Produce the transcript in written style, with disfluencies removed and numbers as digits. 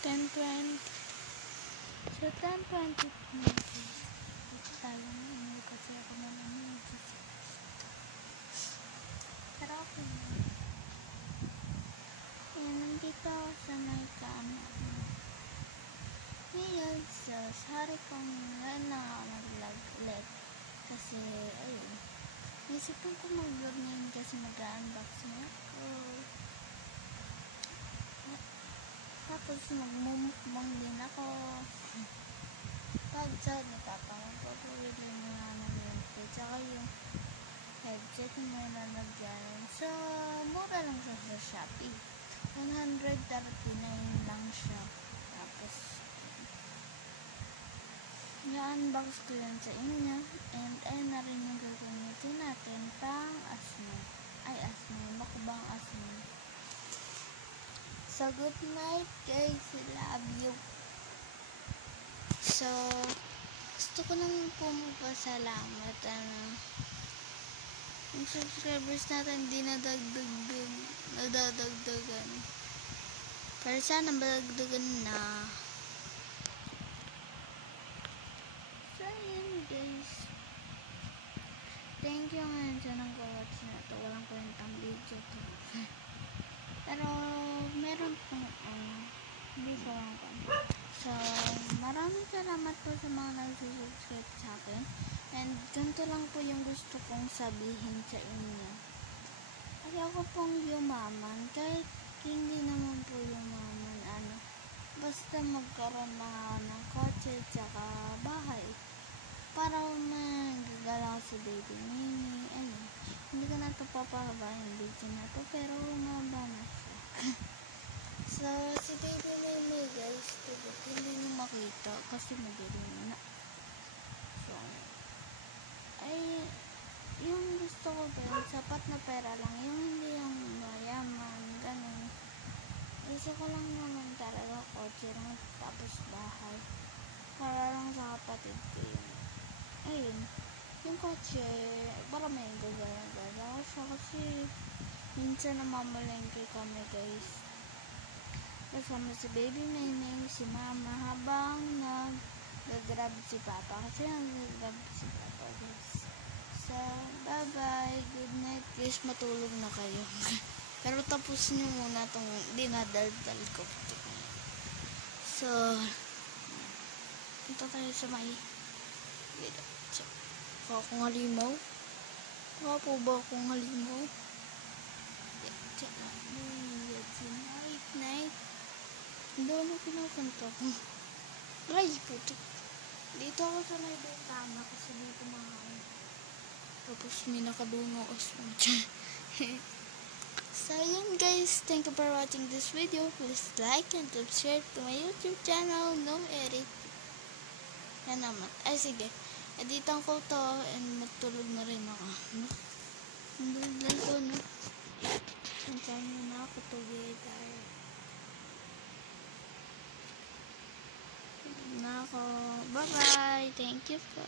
10:20. So, 10:20 tayo hindi kasi ako nanonood. Pero okay na. Ayan, nandito ako sa may kama. Ngayon, sorry kung ngayon na ako mag-vlog ulit. Kasi, ayun. Naisipan ko mag-vlog ngayon kasi mag-unboxing ako. Tapos, magmumukbang din ako. Pag sa papa, magpapawili na namin ito. Tsaka yung headset na may lalagyan. So, mura lang siya sa Shopee. 139 lang siya. Tapos, i-unbox ko yan sa inyo. And ayun na rin yung gagamitin natin pang asma. Bakbang asma. So, good night guys. Love you. So, gusto ko naman po magpasalamat. Yung subscribers natin hindi nadadagdagan. Pero sana madagdagan na. So, yun guys. Thank you ngayon sa nag-watch na ito. Walang kwentang video to. Pero, meron pong hindi sa walang kwenta. So, maraming salamat po sa mga nagsusubscribe sa akin. And, ganito lang po yung gusto kong sabihin sa inyo. Kasi ako pong yumaman. Kahit hindi naman po yumaman. Basta magkaroon na ng kotse tsaka bahay. Para magagala si Baby Mimi. Ayun. Hindi ko na ito papahaba yung video na ito. Pero umaba na siya. So, si Baby Mimi guys, hindi nyo makita kasi madilim na. So, ay, yung gusto ko guys, sapat na pera lang. Yung hindi yung mayaman, ganun. Gusto ko lang naman talaga kotse lang, tapos bahay. Para lang sa kapatid ko yun. Ayun, yung kotse, para may gagala siya kasi minsan namamalengke kami guys. Kasama si Baby Mimi, si Mama, habang nag-grab si Papa. Kasi nag-grab si Papa, guys. So, bye-bye. Good night, guys. Matulog na kayo. Pero tapos nyo muna itong dinadaldal ko. So, punta tayo sa may akong halimaw. Baka po ba akong halimaw? Night. Doon ako pinapanta ko. Ay, puto. Dito ako sa may bintana kasi dito mahal. Tapos may nakaduno asma. So, yun guys. Thank you for watching this video. Please like and subscribe to my YouTube channel. No edit. Yan naman. Ay, sige. Editan ko to and matulog na rin ako. Nandun lang ko, no? Saan nyo na ako together. Nako. Bye-bye. Thank you po.